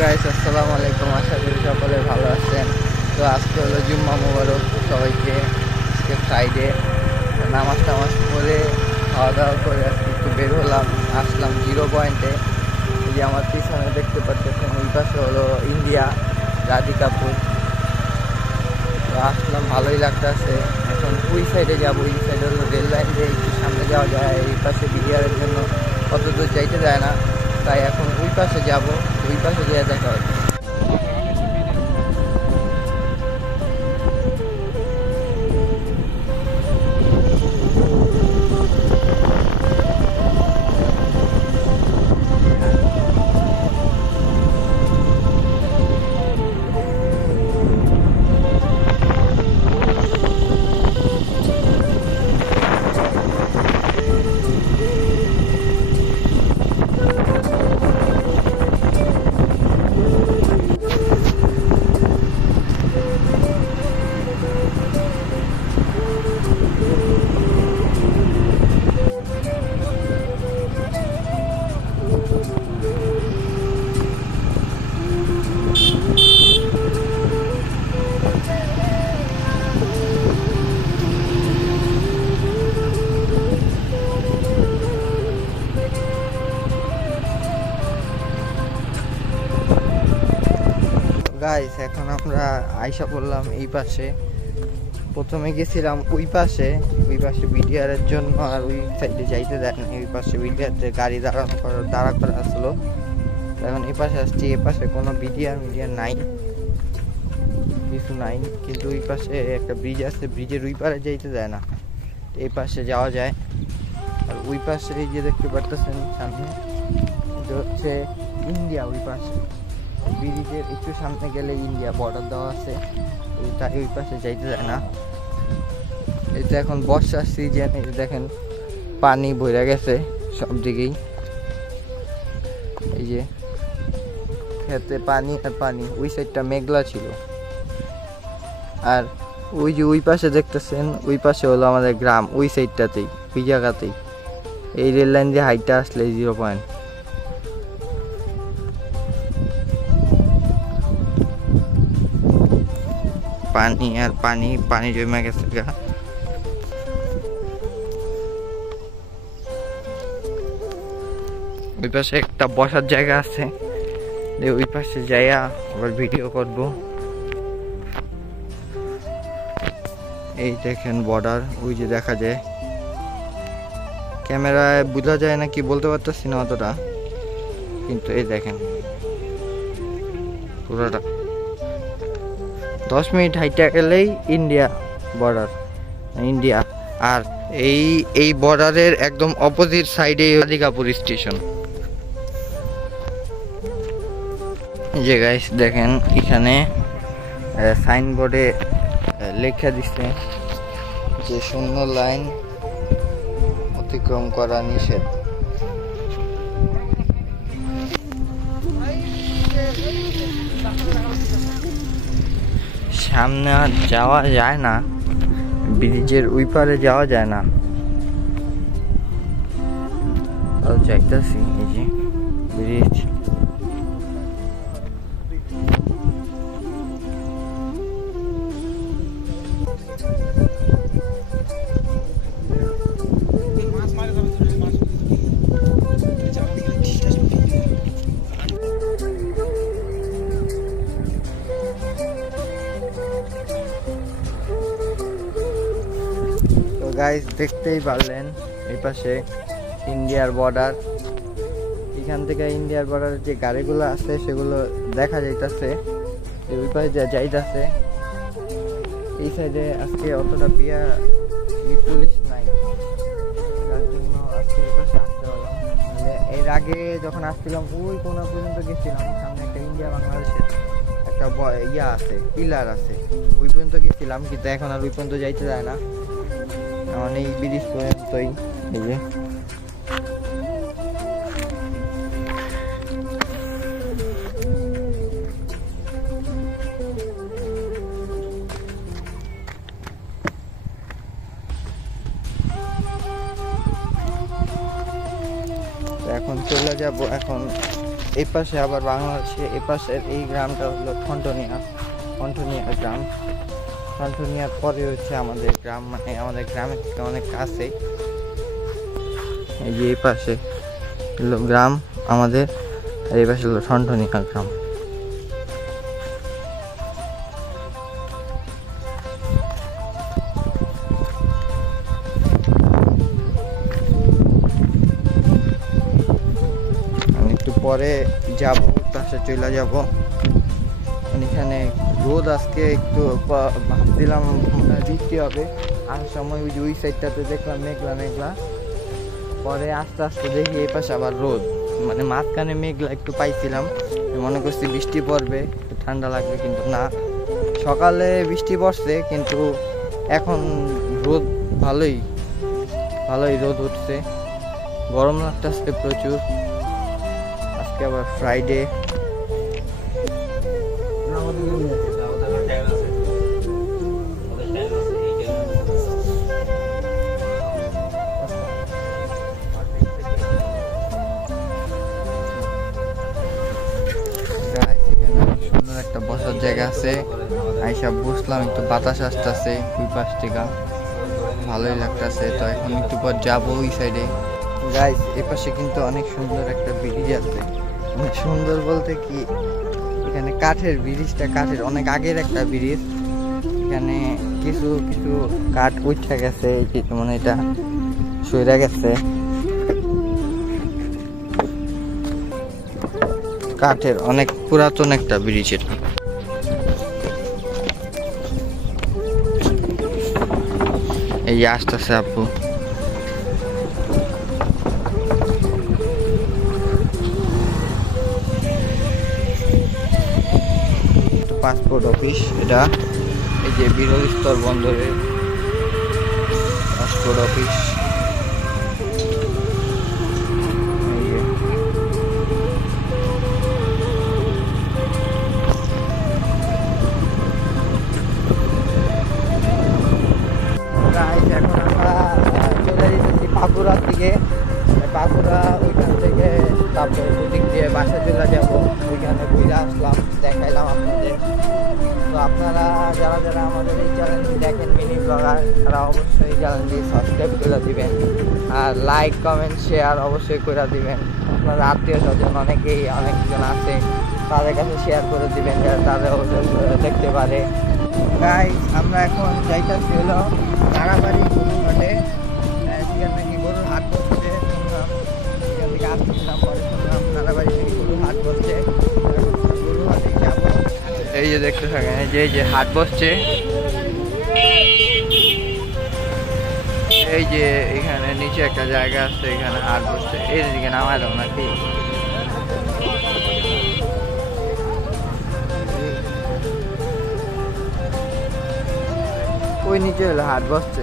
Guys, আসসালামু আলাইকুম। আশা করি সকলে ভালো আছেন। তো আজকে হলো জুম্মা মুবারক সবাইকে। আজকে ফ্রাইডে, নামাজ টামাজ করে খাওয়া দাওয়া করে আজকে একটু বের হলাম, আসলাম 0 পয়েন্টে। এই যে আমার পিছনে দেখতে পাচ্ছেন, ওই পাশে হলো ইন্ডিয়া, রাধিকাপুর। তো আসলাম, ভালোই লাগতেছে। এখন ওই সাইডে যাবো, ওই সাইডে হলো রেল লাইন দিয়ে একটু সামনে যাওয়া যায়। এই পাশে বিডিআরের জন্য কত দূর যাইতে যায় না, তাই এখন ওই পাশে যাবো। ওই পাশে গিয়ে দেখা হচ্ছে। গাইস, এখন আমরা আইসা পড়লাম এই পাশে। প্রথমে গেছিলাম ওই পাশে বিডিআরের জন্য, আর ওই সাইডে যাইতে দেয় না। ওই পাশে বিডিআর গাড়ি দাঁড়া করা আসলো। এখন এই পাশে আসছি। এ পাশে কোনো বিডিআর নাই, কিছু নাই। কিন্তু ওই পাশে একটা ব্রিজ আছে, ব্রিজের ওই পারে যাইতে দেয় না, এই পাশে যাওয়া যায়। আর ওই পাশে এই যে দেখতে পারতেছেন সামনে, এটা হচ্ছে ইন্ডিয়া। ওই পাশে ব্রিজের একটু সামনে গেলে ইন্ডিয়া বর্ডার দেওয়া আছে, তাই ওই পাশে যাইতে যায় না। এটা এখন বর্ষার সিজন, এই দেখেন পানি ভরে গেছে সব দিকেই। এই যে খেতে পানি আর পানি। ওই সাইডটা মেঘলা ছিল। আর ওই যে ওই পাশে দেখতেছেন, ওই পাশে হলো আমাদের গ্রাম, ওই সাইডটাতেই, ওই জায়গাতেই। এই রেল লাইন দিয়ে হাইটটা আসলে 0 পয়েন্ট। পানি আর পানি, পানি জমে গেছে গা। ওই পাশে একটা বসার জায়গা আছে, ওই পাশে যাইয়া আবার ভিডিও করব। এই দেখেন বর্ডার, ওই যে দেখা যায়। ক্যামেরায় বোঝা যায় না কি বলতে পারতেছি না অতটা, কিন্তু এই দেখেন পুরোটা। 10 মিনিট হাইটা গেলেই ইন্ডিয়া বর্ডার, ইন্ডিয়া। আর এই বর্ডারের একদম অপোজিট সাইডে রাধিকাপুর স্টেশন। যে গাইস দেখেন, এখানে সাইনবোর্ডে লেখা দিচ্ছে যে 0 লাইন অতিক্রম করা নিষেধ। সামনে আর যাওয়া যায় না, ব্রিজের ওই পারে যাওয়া যায় না। যাইতেছি, এই যে ব্রিজ। গাইস দেখতেই পারলেন, এই পাশে ইন্ডিয়ার বর্ডার। এখান থেকে ইন্ডিয়ার বর্ডারের যে গাড়িগুলো আছে সেগুলো দেখা যাইতেছে, ওই পাশে যাইতেছে। এই সাইডে আজকে অতটা পুলিশ নাই, তার জন্য আজকে এই পাশে আসতে হলাম। এর আগে যখন আসছিলাম ওই কোনা পর্যন্ত গেছিলাম, সামনে একটা ইন্ডিয়া বাংলাদেশের একটা ইয়া আছে, পিলার আছে, ওই পর্যন্ত গেছিলাম। কিন্তু এখন আর ওই পর্যন্ত যাইতে যায় না, মানে এই ব্রিজ পর্যন্তই। এই যে এখন চলে যাব। এখন এই পাশে আবার বাংলাদেশে এই পাশের এই গ্রামটা হলো ঠনঠনিয়া গ্রাম। ঠনঠনিয়ার পরে হচ্ছে আমাদের গ্রাম, মানে আমাদের গ্রামের থেকে অনেক কাছে। এই যে এই পাশে হলো গ্রাম আমাদের, আর এই পাশে হলো ঠনঠনিয়া গ্রাম। একটু পরে যাব, পাশে চলে যাব। এখানে রোদ আজকে একটু ভাবছিলাম বৃষ্টি হবে, আসার সময় ওই যে ওই সাইডটাতে দেখলাম মেঘলা মেঘলা, পরে আস্তে আস্তে দেখি এই পাশে আবার রোদ, মানে মাঝখানে মেঘলা একটু পাইছিলাম, মনে করছি বৃষ্টি পড়বে, একটু ঠান্ডা লাগবে, কিন্তু না, সকালে বৃষ্টি পড়ছে কিন্তু এখন রোদ ভালোই রোদ উঠছে, গরম লাগতেছে প্রচুর। আজকে আবার ফ্রাইডে। সুন্দর একটা বসার জায়গা আছে, আইসা বসলাম, একটু বাতাস আসতেছে ওই পাশ থেকে, ভালোই লাগতেছে। তো এখন একটু পর যাবো ওই সাইডে। গাইস এই পাশে কিন্তু অনেক সুন্দর একটা ব্রিজ আছে, অনেক সুন্দর বলতে কি, এখানে কাঠের ব্রিজটা, কাঠের অনেক আগের একটা ব্রিজ, এখানে কিছু কিছু কাঠ উঠে গেছে, মানে এটা সইরা গেছে, কাঠের অনেক পুরাতন একটা ব্রিজ এটা। এই যে আসতেছে আপু, পাসপোর্ট অফিস এটা, এই যে বিরোধীস্তর বন্দরে পাসপোর্ট অফিস। এখন আমরা চলে যেতেছি পাকুড়ার দিকে, পাকুড়া ওইখান থেকে তারপর ওদিক দিয়ে বাসা চলে যাবো, ওইখানে ঘুরে আসলাম, দেখাইলাম আপনাদের। তো আপনারা যারা যারা আমাদের এই চ্যানেলটি দেখেন মিনি ব্লগার, তারা অবশ্যই এই চ্যানেলটি সাবস্ক্রাইব করে দিবেন, আর লাইক কমেন্ট শেয়ার অবশ্যই করে দিবেন। আপনারা আত্মীয় স্বজন অনেকজন আছে, তাদের কাছে শেয়ার করে দিবেন যারা তারাও দেখতে পারে। গাইস আমরা এখন যাইতেছি হলো নাড়াবাড়ি গরুর হাটে, সেখানে নাকি গরুর হাট বসছে, শুনলাম সেখান থেকে আসছিলাম, পরে শুনলাম নাড়াবাড়ি থেকে গরুর হাট বসছে, গরুর হাটে যাবো। এই যে দেখতে থাকেন, এই যে হাট বসছে, এই যে এখানে নিচে একটা জায়গা আছে, এখানে হাট বসছে, এই দিকে নামাই দাও নাকি। ওই নিচে হলো হাট বসছে।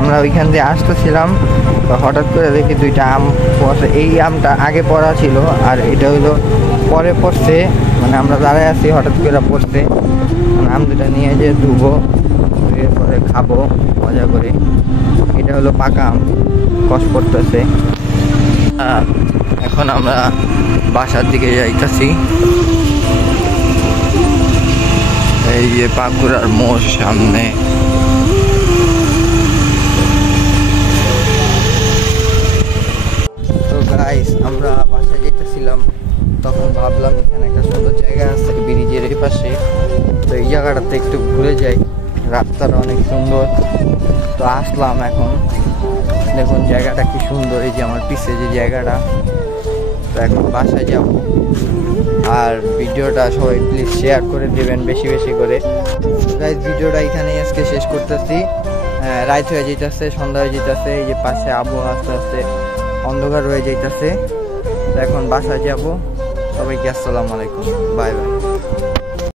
আমরা ওইখান দিয়ে আসতেছিলাম, তো হঠাৎ করে দেখি দুইটা আম পড়ছে, এই আমটা আগে পড়া ছিল আর এটা হইলো পরে পড়ছে, মানে আমরা দাঁড়ায় আছি হঠাৎ করে পড়ছে, আম দুটা নিয়ে যে ধুবো, ধুয়ে পরে খাবো মজা করে। এটা হলো পাকা আম, কষ পড়তেছে। এখন আমরা বাসার দিকে যাইতেছি, এই যে পাকুড়ার মোড় সামনে। আমরা বাসায় যেতেছিলাম, তখন ভাবলাম এখানে একটা সুন্দর জায়গা আছে ব্রিজের এই পাশে, তো এই জায়গাটাতে একটু ঘুরে যাই, রাস্তাটা অনেক সুন্দর। তো আসলাম এখন দেখুন জায়গাটা কি সুন্দর, এই যে আমার পিছে যে জায়গাটা। তো এখন বাসায় যাব, আর ভিডিওটা সবাই প্লিজ শেয়ার করে দেবেন বেশি বেশি করে। গাইস ভিডিওটা এখানেই আজকে শেষ করতেছি। রাত হয়ে যেতেছে, সন্ধ্যা হয়ে যেতেছে, এই যে পাশে আবহাওয়া আস্তে আস্তে অন্ধকার হয়ে যাইতেছে। তো এখন বাসায় যাব। সবাইকে আসসালামু আলাইকুম, বাই বাই।